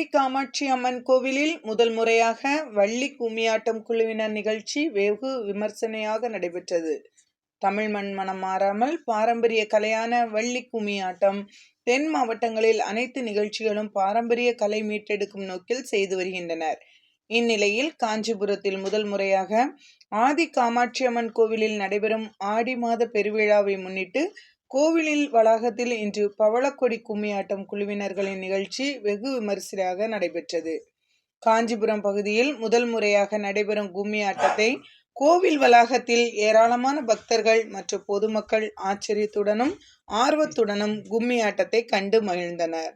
ஆதி காமாட்சி அம்மன் கோவிலில் முதல் முறையாக வள்ளி கும்மியாட்டம் குழுவினர் நிகழ்ச்சி வெகு விமர்சனையாக நடைபெற்றது. தமிழ் மனம் மாறாமல் பாரம்பரிய கலையான வள்ளி கும்மியாட்டம் தென் மாவட்டங்களில் அனைத்து நிகழ்ச்சிகளும் பாரம்பரிய கலை மீட்டெடுக்கும் நோக்கில் செய்து வருகின்றனர். இந்நிலையில் காஞ்சிபுரத்தில் முதல் முறையாக ஆதி காமாட்சி அம்மன் கோவிலில் நடைபெறும் ஆடி மாத பெருவிழாவை முன்னிட்டு கோவிலில் வளாகத்தில் இன்று பவளக்கொடி கும்மியாட்டம் குழுவினர்களின் நிகழ்ச்சி வெகு விமரிசையாக நடைபெற்றது. காஞ்சிபுரம் பகுதியில் முதல் முறையாக நடைபெறும் கும்மியாட்டத்தை கோவில் வளாகத்தில் ஏராளமான பக்தர்கள் மற்றும் பொதுமக்கள் ஆச்சரியத்துடனும் ஆர்வத்துடனும் கும்மியாட்டத்தை கண்டு மகிழ்ந்தனர்.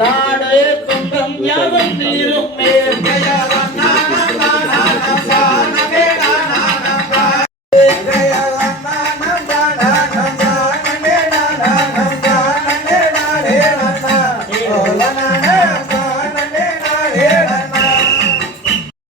நாடு கும்பம் யாவும் தீரும்